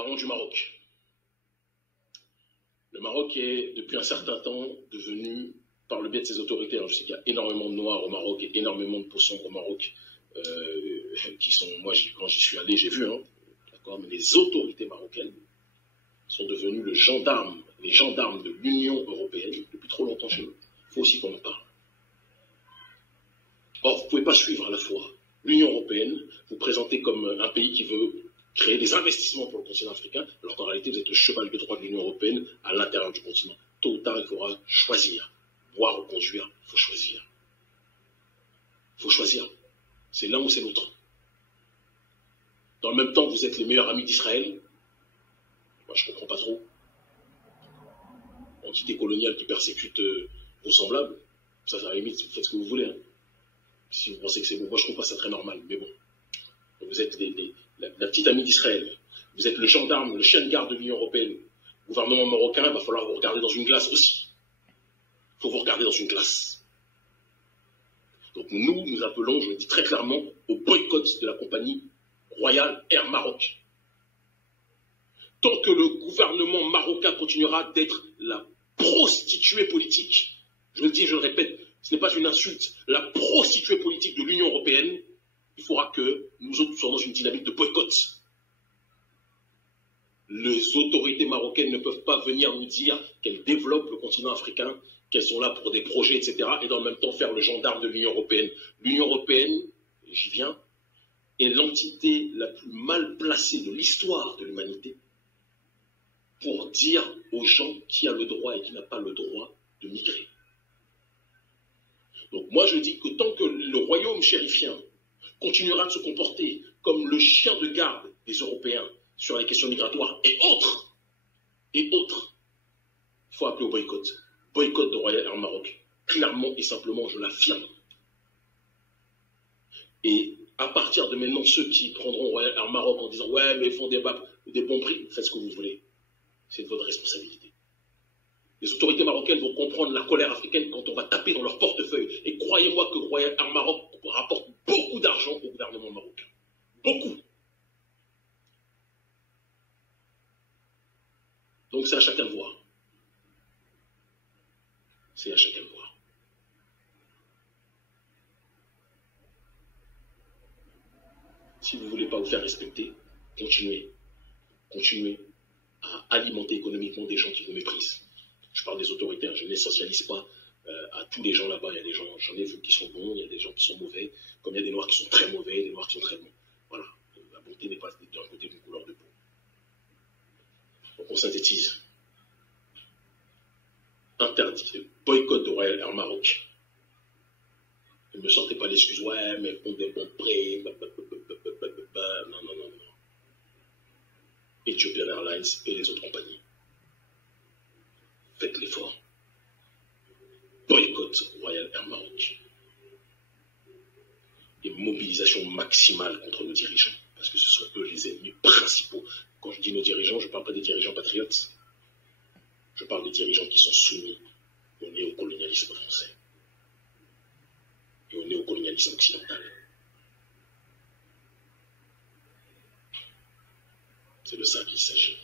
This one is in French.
Parlons du Maroc. Le Maroc est, depuis un certain temps, devenu, par le biais de ses autorités, alors je sais qu'il y a énormément de Noirs au Maroc et énormément de peaux sombres au Maroc, qui sont, moi, quand j'y suis allé, j'ai vu, hein, d'accord, mais les autorités marocaines sont devenues les gendarmes de l'Union européenne depuis trop longtemps chez nous. Il faut aussi qu'on en parle. Or, vous ne pouvez pas suivre à la fois l'Union européenne, vous présenter comme un pays qui veut créer des investissements pour le continent africain, alors qu'en réalité, vous êtes le cheval de Troie de l'Union européenne à l'intérieur du continent. Tôt ou tard, il faudra choisir. Boire ou conduire, il faut choisir. Il faut choisir. C'est l'un ou c'est l'autre. Dans le même temps, vous êtes les meilleurs amis d'Israël. Moi, je ne comprends pas trop. Entité coloniale qui persécute vos semblables. Ça, à la limite, vous faites ce que vous voulez. Hein. Si vous pensez que c'est bon. Moi, je trouve pas ça très normal. Mais bon. Vous êtes la petite amie d'Israël. Vous êtes le gendarme, le chien de garde de l'Union européenne. Le gouvernement marocain, il va falloir vous regarder dans une glace aussi. Il faut vous regarder dans une glace. Donc nous appelons, je le dis très clairement, au boycott de la compagnie Royal Air Maroc. Tant que le gouvernement marocain continuera d'être la prostituée politique, je le dis et je le répète, ce n'est pas une insulte, la prostituée politique de l'Union européenne, il faudra que nous autres soyons dans une dynamique de boycott. Les autorités marocaines ne peuvent pas venir nous dire qu'elles développent le continent africain, qu'elles sont là pour des projets, etc., et dans le même temps faire le gendarme de l'Union européenne. L'Union européenne, j'y viens, est l'entité la plus mal placée de l'histoire de l'humanité pour dire aux gens qui a le droit et qui n'a pas le droit de migrer. Donc moi je dis que tant que le royaume chérifien continuera de se comporter comme le chien de garde des Européens sur les questions migratoires et autres, il faut appeler au boycott. Boycott de Royal Air Maroc. Clairement et simplement, je l'affirme. Et à partir de maintenant, ceux qui prendront Royal Air Maroc en disant « Ouais, mais ils font des bons prix », faites ce que vous voulez. C'est de votre responsabilité. Les autorités marocaines vont comprendre la colère africaine quand on va taper dans leur portefeuille. Et croyez-moi que Royal Air Maroc rapporte beaucoup d'argent au gouvernement marocain. Beaucoup. Donc c'est à chacun de voir. C'est à chacun de voir. Si vous ne voulez pas vous faire respecter, continuez à alimenter économiquement des gens qui vous méprisent. Je parle des autorités, hein, je n'essentialise pas à tous les gens là-bas. Il y a des gens, j'en ai vu qui sont bons, il y a des gens qui sont mauvais, comme il y a des noirs qui sont très mauvais, des noirs qui sont très bons. Voilà, la bonté n'est pas d'un côté d'une couleur de peau. Donc on synthétise. Interdit, boycott de Royal Air Maroc. Ne me sortez pas l'excuse, ouais, mais ils font des bons prix, non. Ethiopian Airlines et les autres compagnies. Faites l'effort. Boycott Royal Air Maroc. Et mobilisation maximale contre nos dirigeants, parce que ce sont eux les ennemis principaux. Quand je dis nos dirigeants, je ne parle pas des dirigeants patriotes. Je parle des dirigeants qui sont soumis au néocolonialisme français et au néocolonialisme occidental. C'est de ça qu'il s'agit.